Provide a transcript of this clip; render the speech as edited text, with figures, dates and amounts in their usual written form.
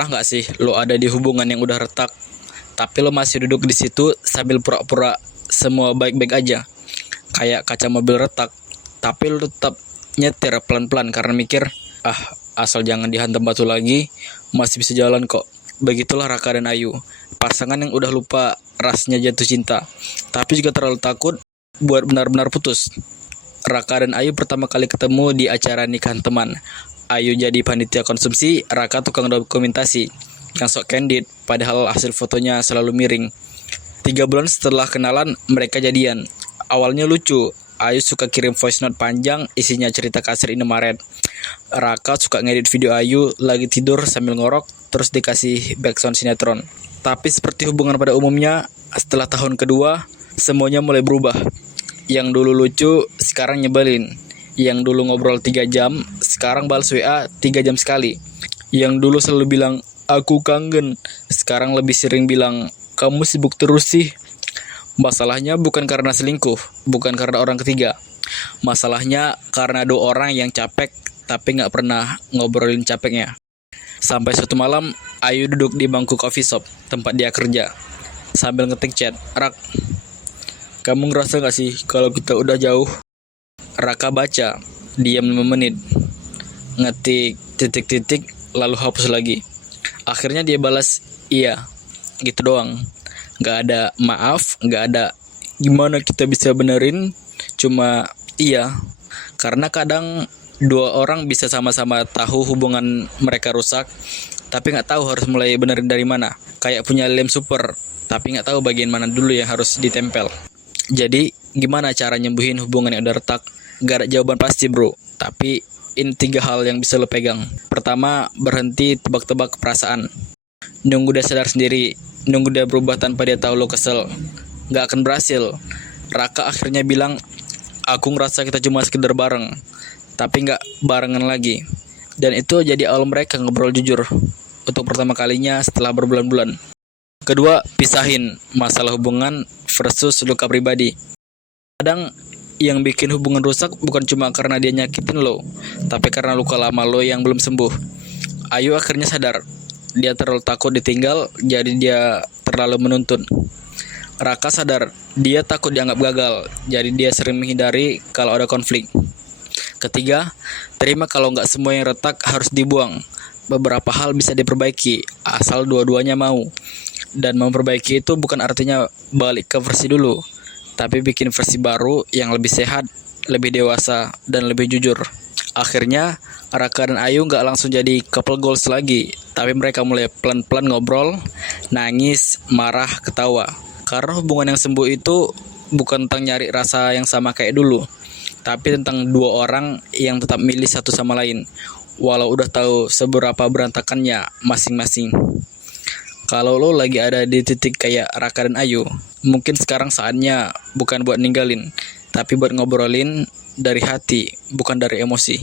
Pernah nggak sih lo ada di hubungan yang udah retak, tapi lo masih duduk di situ sambil pura-pura semua baik-baik aja, kayak kaca mobil retak, tapi lo tetap nyetir pelan-pelan karena mikir, asal jangan dihantam batu lagi, masih bisa jalan kok. Begitulah Raka dan Ayu, pasangan yang udah lupa rasanya jatuh cinta, tapi juga terlalu takut buat benar-benar putus. Raka dan Ayu pertama kali ketemu di acara nikahan teman. Ayu jadi panitia konsumsi, Raka tukang dokumentasi yang sok candid, padahal hasil fotonya selalu miring. 3 bulan setelah kenalan, mereka jadian. Awalnya lucu, Ayu suka kirim voice note panjang isinya cerita kasir Indomaret. Raka suka ngedit video Ayu lagi tidur sambil ngorok, terus dikasih backsound sinetron. Tapi seperti hubungan pada umumnya, setelah tahun kedua, semuanya mulai berubah. Yang dulu lucu, sekarang nyebelin. Yang dulu ngobrol 3 jam, sekarang balas WA 3 jam sekali. Yang dulu selalu bilang, aku kangen, sekarang lebih sering bilang, kamu sibuk terus sih. Masalahnya bukan karena selingkuh, bukan karena orang ketiga. Masalahnya karena 2 orang yang capek, tapi gak pernah ngobrolin capeknya. Sampai suatu malam, Ayu duduk di bangku coffee shop, tempat dia kerja. Sambil ngetik chat, Rak, kamu ngerasa gak sih kalau kita udah jauh? Raka baca, diam 5 menit, ngetik titik-titik, lalu hapus lagi. Akhirnya dia balas, iya, gitu doang. Gak ada maaf, gak ada gimana kita bisa benerin, cuma iya. Karena kadang 2 orang bisa sama-sama tahu hubungan mereka rusak, tapi gak tahu harus mulai benerin dari mana. Kayak punya lem super, tapi gak tahu bagian mana dulu yang harus ditempel. Jadi, gimana cara nyembuhin hubungan yang udah retak? Gak ada jawaban pasti bro, tapi ini 3 hal yang bisa lo pegang. Pertama, berhenti tebak-tebak perasaan. Nunggu dia sadar sendiri, nunggu dia berubah tanpa dia tahu lo kesel. Gak akan berhasil. Raka akhirnya bilang, aku ngerasa kita cuma sekedar bareng, tapi gak barengan lagi. Dan itu jadi awal mereka ngobrol jujur, untuk pertama kalinya setelah berbulan-bulan. Kedua, pisahin masalah hubungan versus luka pribadi. Kadang yang bikin hubungan rusak bukan cuma karena dia nyakitin lo, tapi karena luka lama lo yang belum sembuh. Ayu akhirnya sadar, dia terlalu takut ditinggal, jadi dia terlalu menuntut. Raka sadar, dia takut dianggap gagal, jadi dia sering menghindari kalau ada konflik. Ketiga, terima kalau nggak semua yang retak harus dibuang. Beberapa hal bisa diperbaiki, asal dua-duanya mau. Dan memperbaiki itu bukan artinya balik ke versi dulu, tapi bikin versi baru yang lebih sehat, lebih dewasa, dan lebih jujur. Akhirnya, Raka dan Ayu gak langsung jadi couple goals lagi, tapi mereka mulai pelan-pelan ngobrol, nangis, marah, ketawa. Karena hubungan yang sembuh itu bukan tentang nyari rasa yang sama kayak dulu, tapi tentang 2 orang yang tetap milih satu sama lain, walau udah tahu seberapa berantakannya masing-masing. Kalau lo lagi ada di titik kayak Raka dan Ayu, mungkin sekarang saatnya bukan buat ninggalin, tapi buat ngobrolin dari hati, bukan dari emosi.